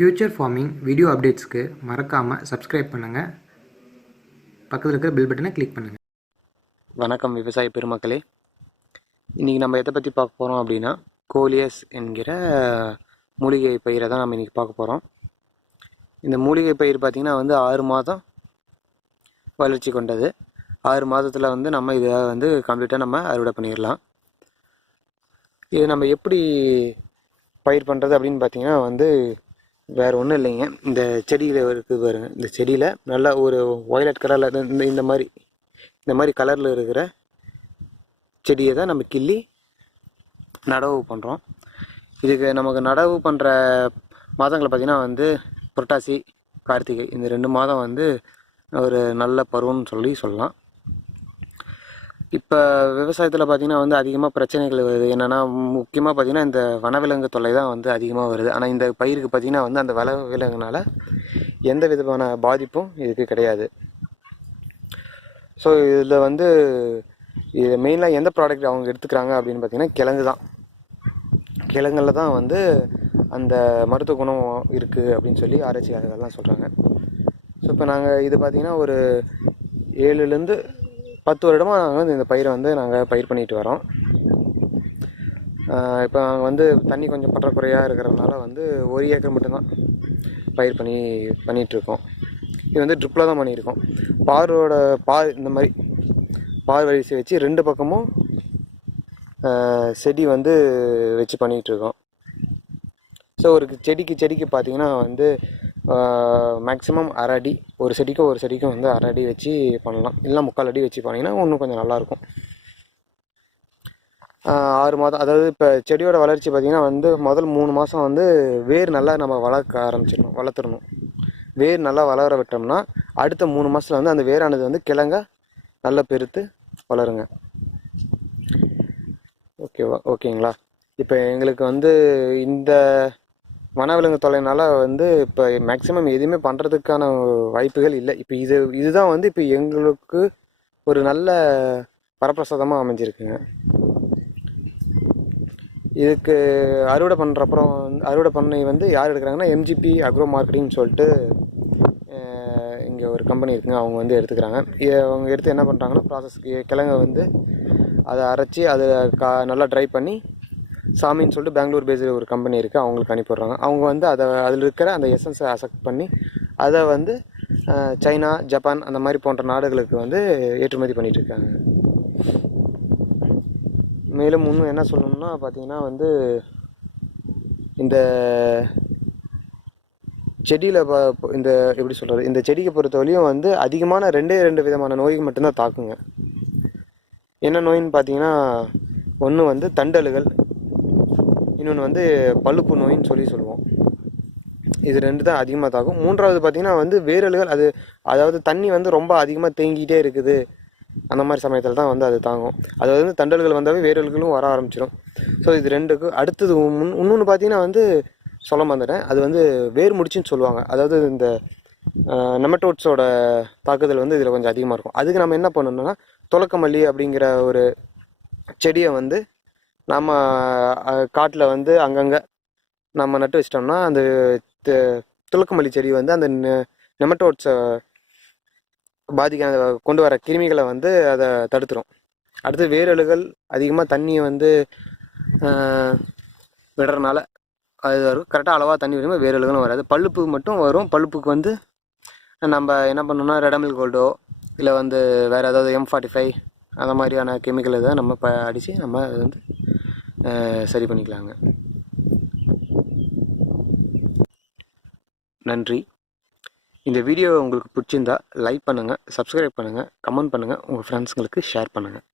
Future farming video அப்டேட்ஸ்க்கு மறக்காமல் subscribe பண்ணுங்கள். பக்கத்தில் இருக்கிற பெல் பட்டனை கிளிக் பண்ணுங்கள். வணக்கம் விவசாய பெருமக்களே. இன்றைக்கி நம்ம எதை பற்றி பார்க்க போகிறோம் அப்படின்னா, கோலியஸ் என்கிற மூலிகை பயிரை தான் நம்ம இன்றைக்கி பார்க்க போகிறோம். இந்த மூலிகை பயிர் பார்த்திங்கன்னா 6 மாதம் வளர்ச்சி கொண்டது. 6 மாதத்தில் நம்ம இதை கம்ப்ளீட்டாக நம்ம அறுவடை பண்ணிடலாம். இது நம்ம எப்படி பயிர் பண்ணுறது அப்படின்னு பார்த்திங்கன்னா வேறு ஒன்றும் இல்லைங்க. இந்த செடியில் இருக்குது பாருங்க, இந்த செடியில் நல்லா ஒரு வயலட் கலரில் இந்த மாதிரி கலரில் இருக்கிற செடியை தான் நம்ம கிள்ளி நடவு பண்ணுறோம். இதுக்கு நமக்கு நடவு பண்ணுற மாதங்களை பார்த்திங்கன்னா புரட்டாசி, கார்த்திகை, இந்த 2 மாதம் ஒரு நல்ல பருவம்னு சொல்லலாம். இப்போ விவசாயத்தில் பார்த்திங்கன்னா அதிகமாக பிரச்சனைகள் வருது. என்னென்னா, முக்கியமாக பார்த்திங்கன்னா இந்த வனவிலங்கு தொல்லை தான் அதிகமாக வருது. ஆனால் இந்த பயிருக்கு பார்த்திங்கன்னா அந்த வனவிலங்குனால எந்த விதமான பாதிப்பும் இதுக்கு கிடையாது. ஸோ இதில் இது மெயினாக எந்த ப்ராடக்ட் அவங்க எடுத்துக்கிறாங்க அப்படின்னு பார்த்திங்கன்னா கிழங்கு தான். கிழங்குல தான் அந்த மருத்துவ குணம் இருக்குது அப்படின்னு சொல்லி ஆராய்ச்சியாளர்கள்லாம் சொல்கிறாங்க. ஸோ இப்போ நாங்கள் இது பார்த்திங்கன்னா ஒரு 7லேருந்து 10 வருடமாக நாங்கள் இந்த பயிரை நாங்கள் பயிர் பண்ணிட்டு வரோம். இப்போ நாங்கள் தண்ணி கொஞ்சம் பற்றாக்குறையாக இருக்கிறதுனால 1 ஏக்கர் மட்டும்தான் பயிர் பண்ணிகிட்ருக்கோம். இது ட்ரிப்பில் தான் பண்ணியிருக்கோம். இந்த மாதிரி பார் வரிசை வச்சு 2 பக்கமும் செடி வச்சு பண்ணிகிட்ருக்கோம். ஸோ ஒரு செடிக்கு பார்த்திங்கன்னா மேக்ஸிமம் 1/2 அடி, ஒரு செடிக்கும் 1/2 அடி வச்சு பண்ணலாம். இல்லை 3/4 அடி வச்சு பண்ணிங்கன்னா இன்னும் கொஞ்சம் நல்லாயிருக்கும். 6 மாதம், அதாவது இப்போ செடியோட வளர்ச்சி பார்த்திங்கன்னா முதல் 3 மாதம் வேர் நல்லா நம்ம வளர்த்துடணும். வேர் நல்லா வளர விட்டோம்னா அடுத்த 3 மாதத்தில் அந்த வேரானது கிழங்க நல்லா பெருத்து வளருங்க. ஓகேங்களா? இப்போ எங்களுக்கு இந்த வனவிலங்கு தொல்லைனால இப்போ மேக்ஸிமம் எதுவுமே பண்ணுறதுக்கான வாய்ப்புகள் இல்லை. இப்போ இதுதான் இப்போ எங்களுக்கு ஒரு நல்ல வரப்பிரசாதமாக அமைஞ்சிருக்குங்க. இதுக்கு அறுவடை பண்ணுறப்புறம் அறுவடை பண்ணி யார் எடுக்கிறாங்கன்னா எம்ஜிபி அக்ரோ மார்க்கெட்டிங்னு சொல்லிட்டு இங்கே ஒரு கம்பெனி இருக்குங்க. அவங்க எடுத்துக்கிறாங்க. அவங்க எடுத்து என்ன பண்ணுறாங்கன்னா, ப்ராசஸ்க்கு கிழங்கை அதை அரைச்சி அதை நல்லா ட்ரை பண்ணி சாமின்னு சொல்லிட்டு பெங்களூர் பேஸில் ஒரு கம்பெனி இருக்குது, அவங்களுக்கு அனுப்பிடுறாங்க. அவங்க அதில் இருக்கிற அந்த எசன்ஸை அசெக்ட் பண்ணி அதை சைனா, ஜப்பான் அந்த மாதிரி போன்ற நாடுகளுக்கு ஏற்றுமதி பண்ணிகிட்ருக்காங்க. மேலும் இன்னும் என்ன சொல்லணும்னா பார்த்திங்கன்னா இந்த செடியில் இந்த எப்படி சொல்கிறது, இந்த செடிக்கு பொறுத்தவரையும் அதிகமான 2 விதமான நோய்கள் மட்டும்தான் தாக்குங்க. என்ன நோயின்னு பார்த்தீங்கன்னா, ஒன்று தண்டலுகள், இன்னொன்று பழுப்பு நோயின்னு சொல்லுவோம். இது 2 தான் அதிகமாக தாக்கும். 3வது பார்த்திங்கன்னா வேரல்கள், அதாவது தண்ணி ரொம்ப அதிகமாக தேங்கிட்டே இருக்குது, அந்த மாதிரி சமயத்தில் தான் அது தாங்கும். அதாவது தண்டல்கள் வந்தாவே வேரல்களும் வர ஆரம்பிச்சிடும். ஸோ இது 2க்கு அடுத்தது இன்னொன்று பார்த்திங்கன்னா சொல்ல மறந்துட்டேன். அது வேர் முடிச்சுன்னு சொல்லுவாங்க. அதாவது இந்த நெமட்டோட்ஸோட தாக்குதல் இதில் கொஞ்சம் அதிகமாக இருக்கும். அதுக்கு நம்ம என்ன பண்ணணும்னா, துளக்கமல்லி அப்படிங்கிற ஒரு செடியை நம்ம காட்டில் அங்கங்கே நம்ம நட்டு வச்சிட்டோம்னா அந்த துளக்கமல்லி செடி அந்த நெமட்டோட்ஸை கொண்டு வர கிருமிகளை அதை தடுத்துரும். அடுத்து வேரலுகள் அதிகமாக தண்ணியை விடுறதுனால அது வரும். கரெக்டாக அளவாக தண்ணி விடும்போது வேரலுகளும் வராது. பழுப்பு மட்டும் வரும். பழுப்புக்கு நம்ம என்ன பண்ணோம்னா, ரெடமில் கோல்டோ இல்லை வேறு ஏதாவது M45 அந்த மாதிரியான கெமிக்கல் இதை நம்ம அடித்து நம்ம சரி பண்ணிக்கலாங்க. நன்றி. இந்த வீடியோ உங்களுக்கு பிடிச்சிருந்தா லைக் பண்ணுங்கள், சப்ஸ்கிரைப் பண்ணுங்கள், கமெண்ட் பண்ணுங்கள், உங்கள் ஃப்ரெண்ட்ஸுங்களுக்கு ஷேர் பண்ணுங்கள்.